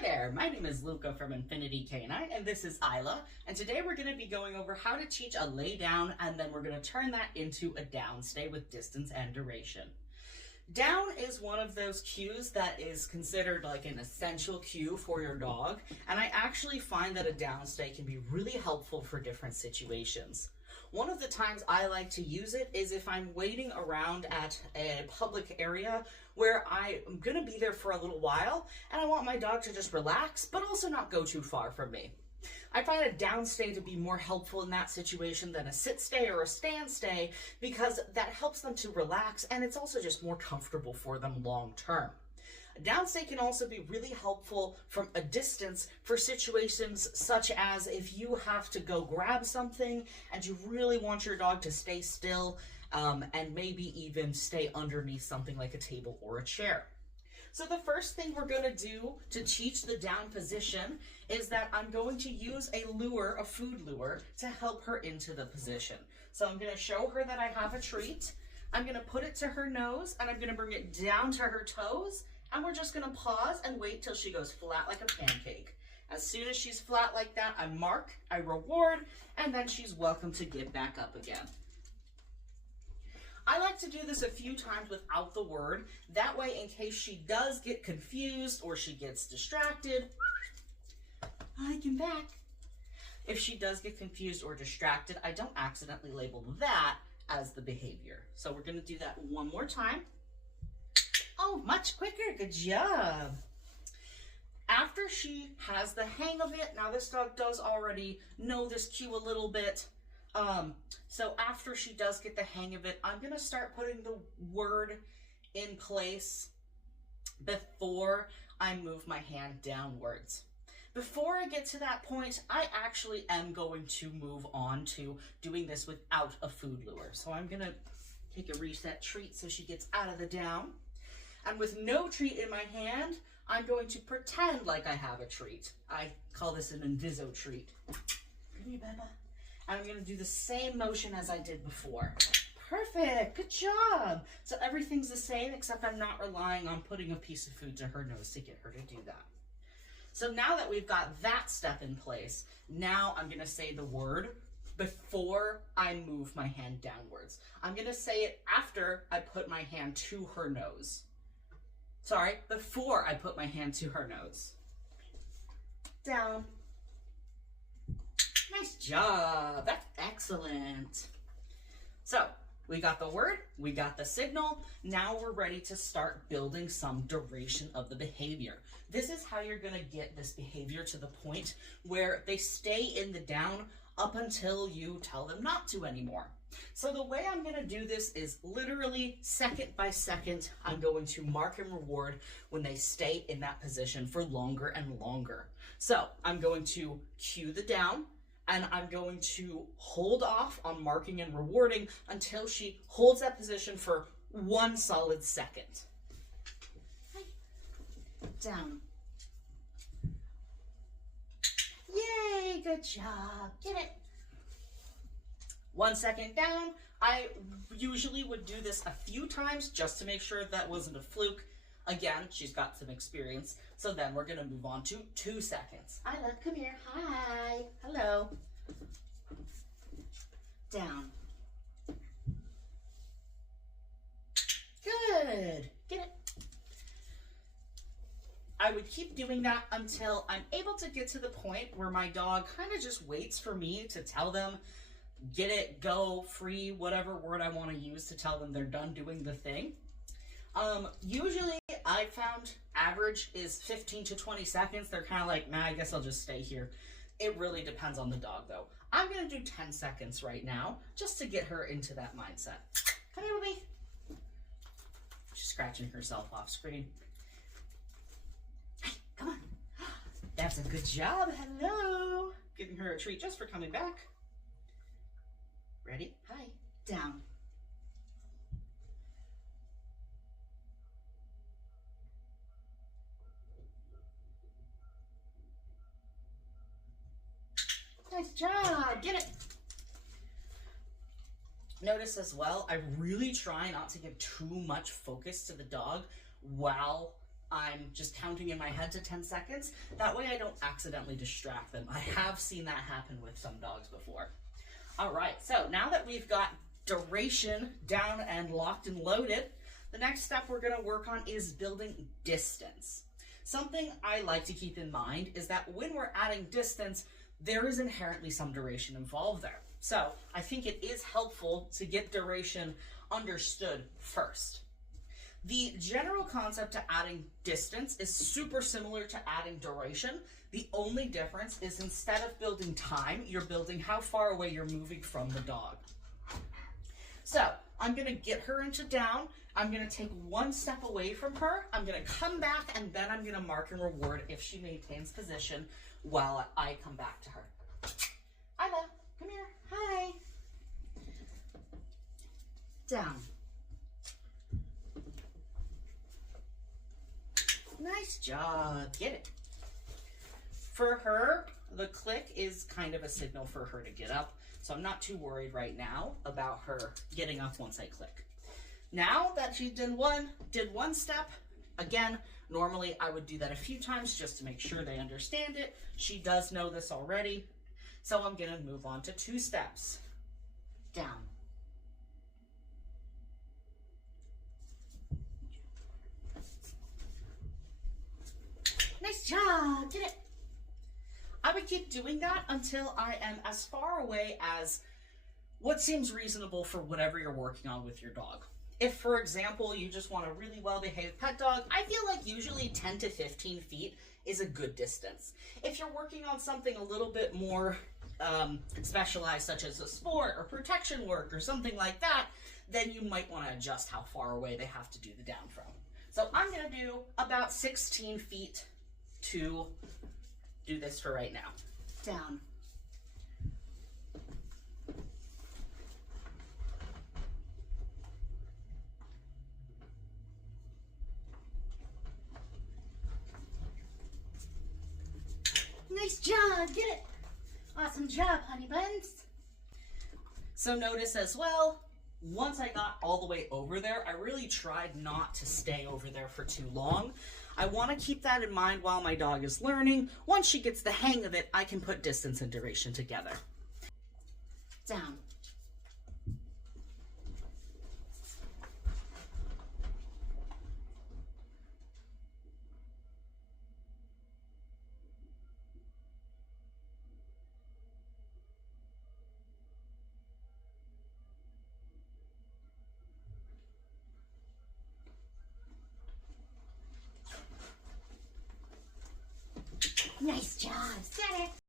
Hi there, my name is Luca from Infinity Canine, and this is Isla, and today we're going to be going over how to teach a lay down, and then we're going to turn that into a down stay with distance and duration. Down is one of those cues that is considered like an essential cue for your dog, and I actually find that a down stay can be really helpful for different situations. One of the times I like to use it is if I'm waiting around at a public area where I'm going to be there for a little while and I want my dog to just relax, but also not go too far from me. I find a down stay to be more helpful in that situation than a sit stay or a stand stay because that helps them to relax and it's also just more comfortable for them long term. A down stay can also be really helpful from a distance for situations such as if you have to go grab something and you really want your dog to stay still and maybe even stay underneath something like a table or a chair. So the first thing we're going to do to teach the down position is that I'm going to use a lure, a food lure, to help her into the position. So I'm going to show her that I have a treat. I'm going to put it to her nose and I'm going to bring it down to her toes. And we're just going to pause and wait till she goes flat like a pancake. As soon as she's flat like that, I mark, I reward, and then she's welcome to get back up again. I like to do this a few times without the word. That way, in case she does get confused or she gets distracted, I can back. If she does get confused or distracted, I don't accidentally label that as the behavior. So we're going to do that one more time. Oh, much quicker. Good job. After she has the hang of it, now this dog does already know this cue a little bit. So after she does get the hang of it, I'm going to start putting the word in place before I move my hand downwards. Before I get to that point, I actually am going to move on to doing this without a food lure. So I'm going to take a reset treat so she gets out of the down. And with no treat in my hand, I'm going to pretend like I have a treat. I call this an Inviso treat. Come here, Beba. And I'm going to do the same motion as I did before. Perfect. Good job. So everything's the same, except I'm not relying on putting a piece of food to her nose to get her to do that. So now that we've got that step in place, now I'm going to say the word before I move my hand downwards. I'm going to say it after I put my hand to her nose. Sorry, before I put my hand to her nose. Down. Nice job. That's excellent. So, we got the word, we got the signal. Now we're ready to start building some duration of the behavior. This is how you're going to get this behavior to the point where they stay in the down up until you tell them not to anymore. So the way I'm going to do this is literally second by second. I'm going to mark and reward when they stay in that position for longer and longer. So I'm going to cue the down and I'm going to hold off on marking and rewarding until she holds that position for 1 solid second. Down. Yay, good job. Get it. 1 second down. I usually would do this a few times just to make sure that wasn't a fluke. Again, she's got some experience. So then we're going to move on to 2 seconds. Isla, come here. Hi. Hello. Down. Good. Get it. I would keep doing that until I'm able to get to the point where my dog kind of just waits for me to tell them, get it, go, free, whatever word I want to use to tell them they're done doing the thing. Usually I found average is 15 to 20 seconds. They're kind of like, nah, I guess I'll just stay here. It really depends on the dog though. I'm going to do 10 seconds right now just to get her into that mindset. Come here with me. She's scratching herself off screen. Hey, come on. That's a good job. Hello. Giving her a treat just for coming back. Ready? Hi. Down. Nice job. Get it. Notice as well, I really try not to give too much focus to the dog while I'm just counting in my head to 10 seconds. That way I don't accidentally distract them. I have seen that happen with some dogs before. All right, so now that we've got duration down and locked and loaded, the next step we're gonna work on is building distance. Something I like to keep in mind is that when we're adding distance, there is inherently some duration involved there. So I think it is helpful to get duration understood first. The general concept to adding distance is super similar to adding duration. The only difference is instead of building time, you're building how far away you're moving from the dog. So I'm gonna get her into down. I'm gonna take one step away from her. I'm gonna come back and then I'm gonna mark and reward if she maintains position while I come back to her. Isla, come here, hi. Down. Nice job, get it. For her, the click is kind of a signal for her to get up, so I'm not too worried right now about her getting up once I click. Now that she did one step, again, normally I would do that a few times just to make sure they understand it. She does know this already, so I'm gonna move on to 2 steps. Down. Nice job, get it. I would keep doing that until I am as far away as what seems reasonable for whatever you're working on with your dog. If, for example, you just want a really well-behaved pet dog, I feel like usually 10 to 15 feet is a good distance. If you're working on something a little bit more specialized, such as a sport or protection work or something like that, then you might want to adjust how far away they have to do the down from. So I'm going to do about 16 feet to do this for right now. Down. Nice job, get it. Awesome job, honey buns. So notice as well, once I got all the way over there, I really tried not to stay over there for too long. I want to keep that in mind while my dog is learning. Once she gets the hang of it, I can put distance and duration together. Down. Nice job, get it.